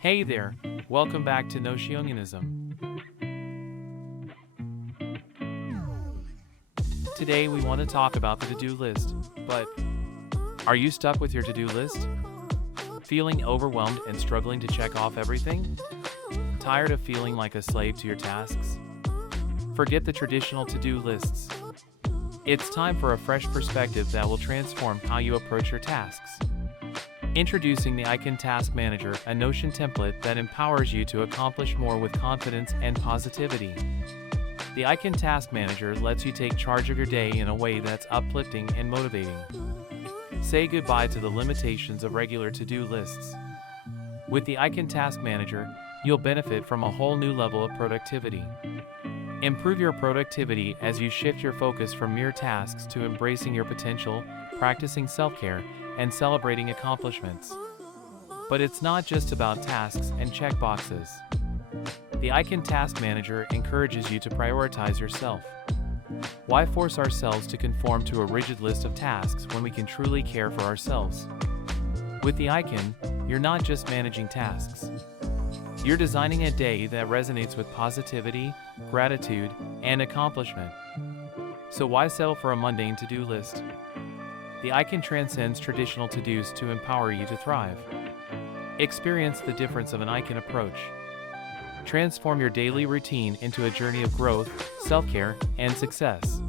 Hey there, welcome back to Notionism. Today we want to talk about the to-do list, but are you stuck with your to-do list? Feeling overwhelmed and struggling to check off everything? Tired of feeling like a slave to your tasks? Forget the traditional to-do lists. It's time for a fresh perspective that will transform how you approach your tasks. Introducing the iCan Task Manager, a Notion template that empowers you to accomplish more with confidence and positivity. The iCan Task Manager lets you take charge of your day in a way that's uplifting and motivating. Say goodbye to the limitations of regular to-do lists. With the iCan Task Manager, you'll benefit from a whole new level of productivity. Improve your productivity as you shift your focus from mere tasks to embracing your potential, practicing self-care, and celebrating accomplishments. But it's not just about tasks and checkboxes. The iCan Task Manager encourages you to prioritize yourself. Why force ourselves to conform to a rigid list of tasks when we can truly care for ourselves? With the iCan, you're not just managing tasks. You're designing a day that resonates with positivity, gratitude, and accomplishment. So why settle for a mundane to-do list? The iCan transcends traditional to-dos to empower you to thrive. Experience the difference of an iCan approach. Transform your daily routine into a journey of growth, self-care, and success.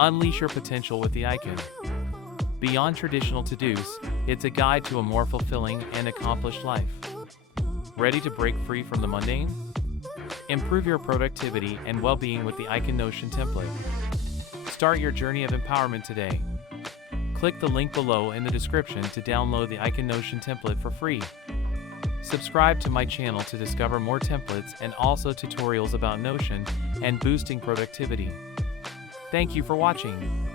Unleash your potential with the iCan. Beyond traditional to-dos, it's a guide to a more fulfilling and accomplished life. Ready to break free from the mundane? Improve your productivity and well-being with the iCan Notion template. Start your journey of empowerment today. Click the link below in the description to download the iCan Notion template for free. Subscribe to my channel to discover more templates and also tutorials about Notion and boosting productivity. Thank you for watching.